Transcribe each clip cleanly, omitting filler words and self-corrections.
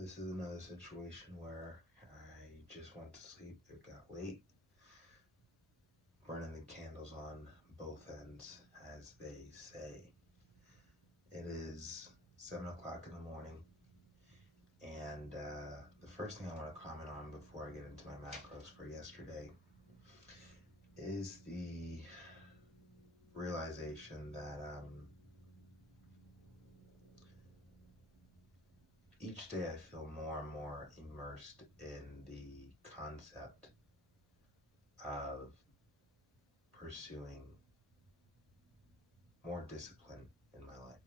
This is another situation where I just went to sleep. It got late, burning the candles on both ends, as they say. It is 7 o'clock in the morning, and the first thing I want to comment on before I get into my macros for yesterday is the realization that each day I feel more and more immersed in the concept of pursuing more discipline in my life.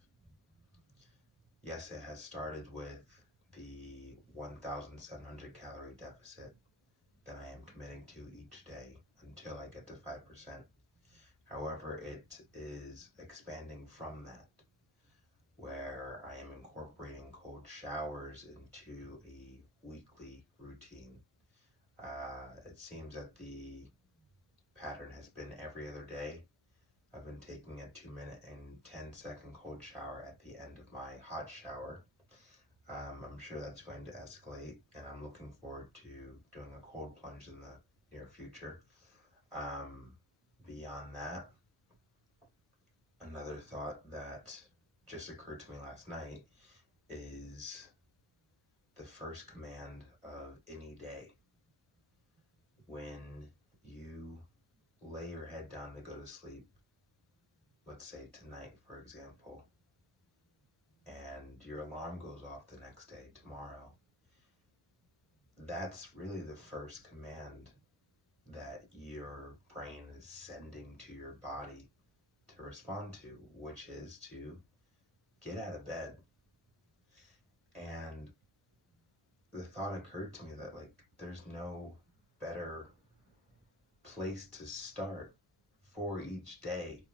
Yes, it has started with the 1,700 calorie deficit that I am committing to each day until I get to 5%. However, it is expanding from that, where I am incorporating cold showers into a weekly routine. It seems that the pattern has been every other day. I've been taking a 2-minute and 10-second cold shower at the end of my hot shower. I'm sure that's going to escalate, and I'm looking forward to doing a cold plunge in the near future. Beyond that, another thought that just occurred to me last night is the first command of any day. When you lay your head down to go to sleep, let's say tonight, for example, and your alarm goes off the next day, tomorrow, that's really the first command that your brain is sending to your body to respond to, which is to get out of bed. And the thought occurred to me that there's no better place to start for each day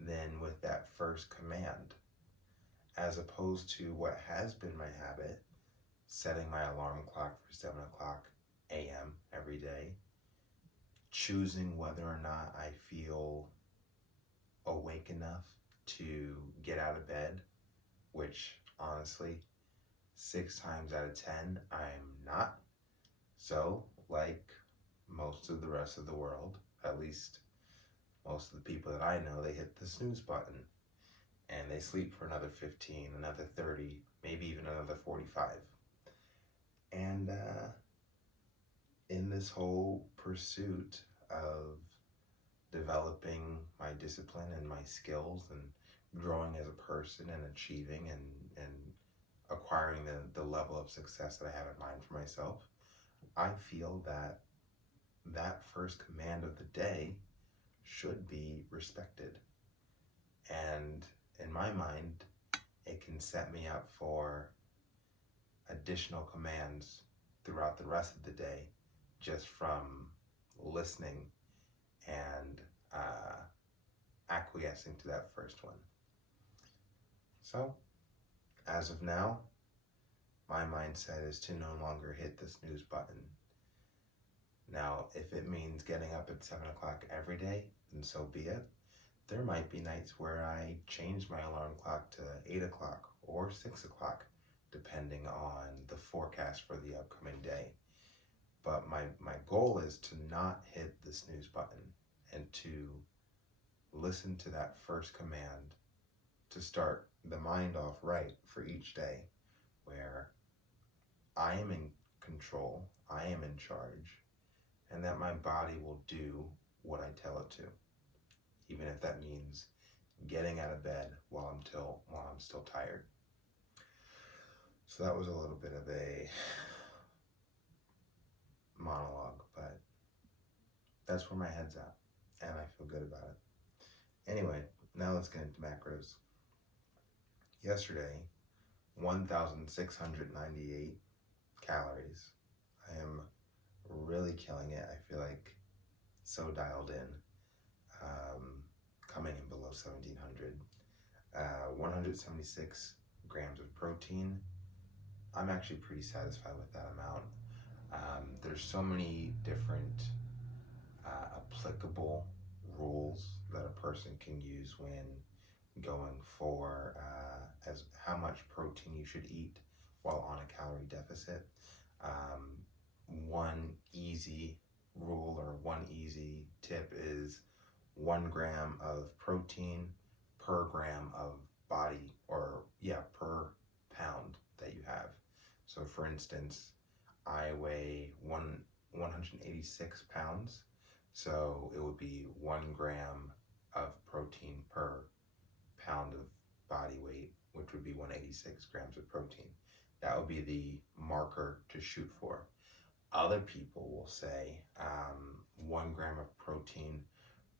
than with that first command, as opposed to what has been my habit, setting my alarm clock for 7 o'clock a.m. every day, choosing whether or not I feel awake enough to get out of bed, which honestly, 6 times out of 10, I'm not. So, like most of the rest of the world, at least most of the people that I know, they hit the snooze button and they sleep for another 15, another 30, maybe even another 45. And in this whole pursuit of developing my discipline and my skills and growing as a person and achieving and acquiring the level of success that I have in mind for myself, I feel that that first command of the day should be respected. And in my mind, it can set me up for additional commands throughout the rest of the day just from listening and acquiescing to that first one. So, as of now, my mindset is to no longer hit the snooze button. Now, if it means getting up at 7 o'clock every day, then so be it. There might be nights where I change my alarm clock to 8 o'clock or 6 o'clock, depending on the forecast for the upcoming day. But my goal is to not hit the snooze button and to listen to that first command to start the mind off right for each day, where I am in control, I am in charge, and that my body will do what I tell it to, even if that means getting out of bed while I'm still tired. So that was a little bit of a monologue, but that's where my head's at, and I feel good about it. Anyway, now let's get into macros. Yesterday, 1,698 calories. I am really killing it. I feel like so dialed in, coming in below 1,700. 176 grams of protein. I'm actually pretty satisfied with that amount. There's so many different applicable rules that a person can use when going for as how much protein you should eat while on a calorie deficit. One easy rule or one easy tip is 1 gram of protein per gram of body, or per pound that you have. So for instance, I weigh 186 pounds, so it would be 1 gram of protein per pound of body weight, which would be 186 grams of protein. That would be the marker to shoot for. Other people will say 1 gram of protein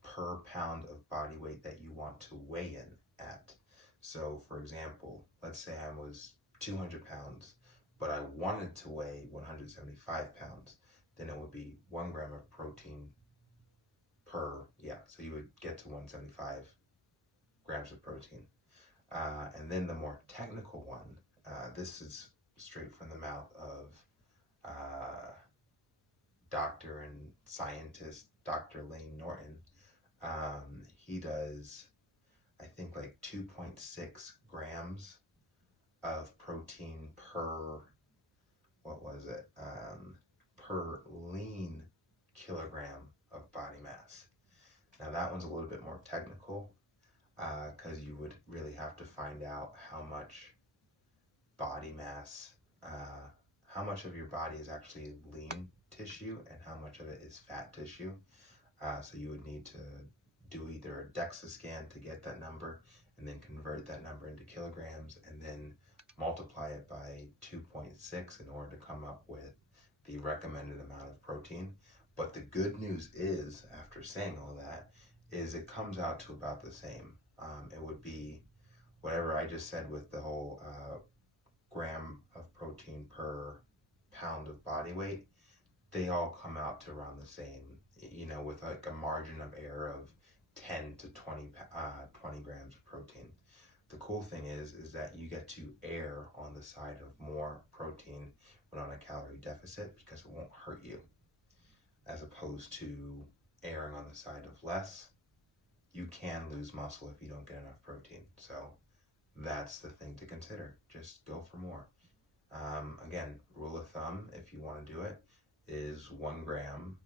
per pound of body weight that you want to weigh in at. So for example, let's say I was 200 pounds, but I wanted to weigh 175 pounds, then it would be 1 gram of protein per, so you would get to 175 grams of protein. And then the more technical one, this is straight from the mouth of doctor and scientist Dr. Layne Norton. He does, I think, like 2.6 grams of protein per, per lean kilogram of body mass. Now that one's a little bit more technical, because you would really have to find out how much body mass, how much of your body is actually lean tissue and how much of it is fat tissue. So you would need to do either a DEXA scan to get that number, and then convert that number into kilograms, and then multiply it by 2.6 in order to come up with the recommended amount of protein. But the good news is, after saying all that, is it comes out to about the same. It would be whatever I just said with the whole gram of protein per pound of body weight. They all come out to around the same, with like a margin of error of 10 to 20 grams of protein. The cool thing is that you get to err on the side of more protein when on a calorie deficit, because it won't hurt you, as opposed to erring on the side of less. You can lose muscle if you don't get enough protein. So that's the thing to consider. Just go for more. Again, rule of thumb, if you want to do it, is 1 gram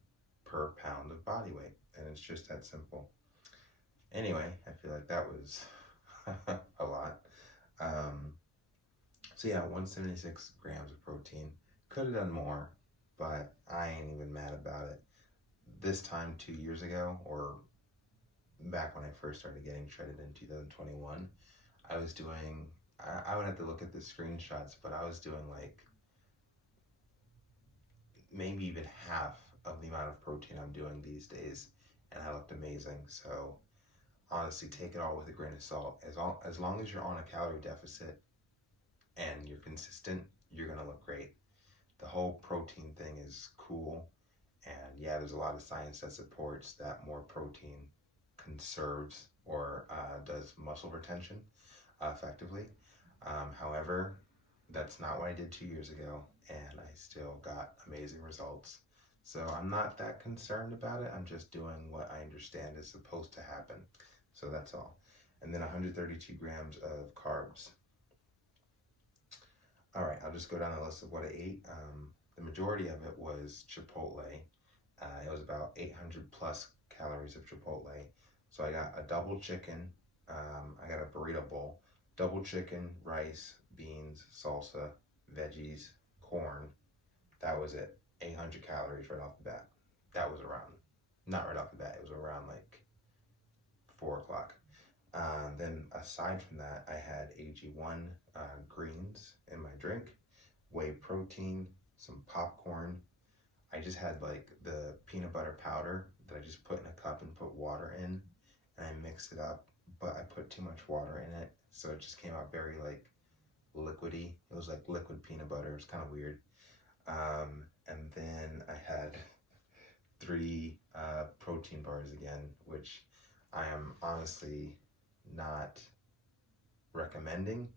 per pound of body weight. And it's just that simple. Anyway, I feel like that was a lot. So 176 grams of protein. Could have done more, but I ain't even mad about it. This time 2 years ago, or back when I first started getting shredded in 2021, I was doing, I would have to look at the screenshots, but I was doing like maybe even half of the amount of protein I'm doing these days, and I looked amazing. So honestly, take it all with a grain of salt. As long as you're on a calorie deficit and you're consistent, you're gonna look great. The whole protein thing is cool, and there's a lot of science that supports that more protein conserves or does muscle retention effectively. However, that's not what I did 2 years ago, and I still got amazing results. So I'm not that concerned about it. I'm just doing what I understand is supposed to happen. So that's all. And then 132 grams of carbs. All right, I'll just go down the list of what I ate. The majority of it was Chipotle. It was about 800 plus calories of Chipotle. So I got a double chicken. I got a burrito bowl. Double chicken, rice, beans, salsa, veggies, corn. That was it. 800 calories right off the bat. That was around, not right off the bat, it was around like 4 o'clock. Then aside from that, I had AG1 greens in my drink, whey protein, some popcorn. I just had like the peanut butter powder that I just put in a cup and put water in, and I mixed it up, but I put too much water in it, so it just came out very like liquidy. It was like liquid peanut butter. It was kind of weird. And then I had 3 protein bars again, which I am honestly not recommending.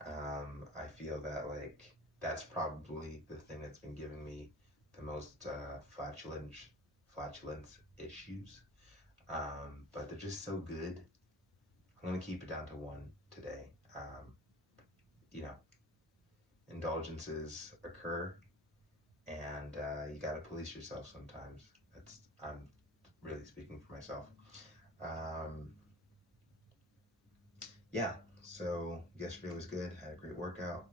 I feel that like that's probably the thing that's been giving me the most flatulence issues. But they're just so good. I'm gonna keep it down to 1 today. indulgences occur, and you got to police yourself sometimes. I'm really speaking for myself. Um, yeah, so yesterday was good. Had a great workout.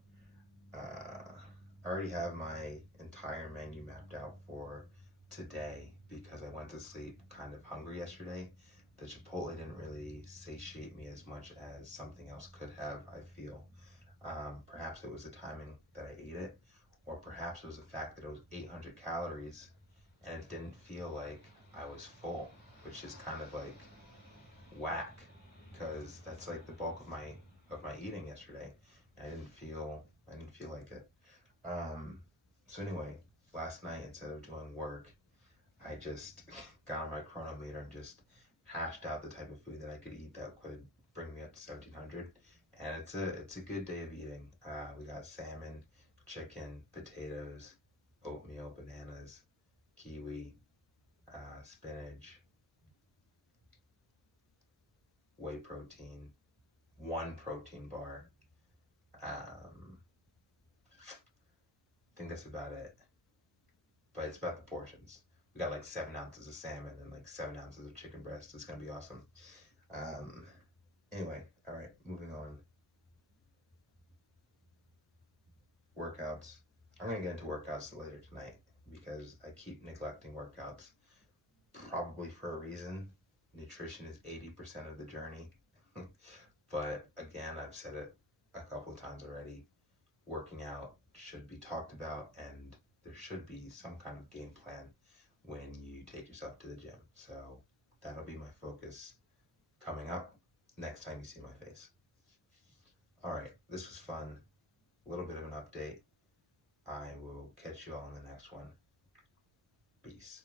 I already have my entire menu mapped out for today because I went to sleep kind of hungry yesterday. The Chipotle didn't really satiate me as much as something else could have, I feel. Perhaps it was the timing that I ate it, or perhaps it was the fact that it was 800 calories and it didn't feel like I was full, which is kind of like whack because that's like the bulk of my eating yesterday. And I didn't feel like it. Um, so anyway, last night instead of doing work, I just got on my chronometer and just hashed out the type of food that I could eat that could bring me up to 1700. And it's a good day of eating. We got salmon, chicken, potatoes, oatmeal, bananas, kiwi, spinach, whey protein, one protein bar. I think that's about it. But it's about the portions. We got like 7 ounces of salmon and like 7 ounces of chicken breast. It's gonna be awesome. Um, anyway, all right, moving on. Workouts. I'm gonna get into workouts later tonight because I keep neglecting workouts, probably for a reason. Nutrition is 80% of the journey. But again, I've said it a couple of times already. Working out should be talked about, and there should be some kind of game plan when you take yourself to the gym. So that'll be my focus coming up next time you see my face. All right, this was fun. A little bit of an update. I will catch you all in the next one. Peace.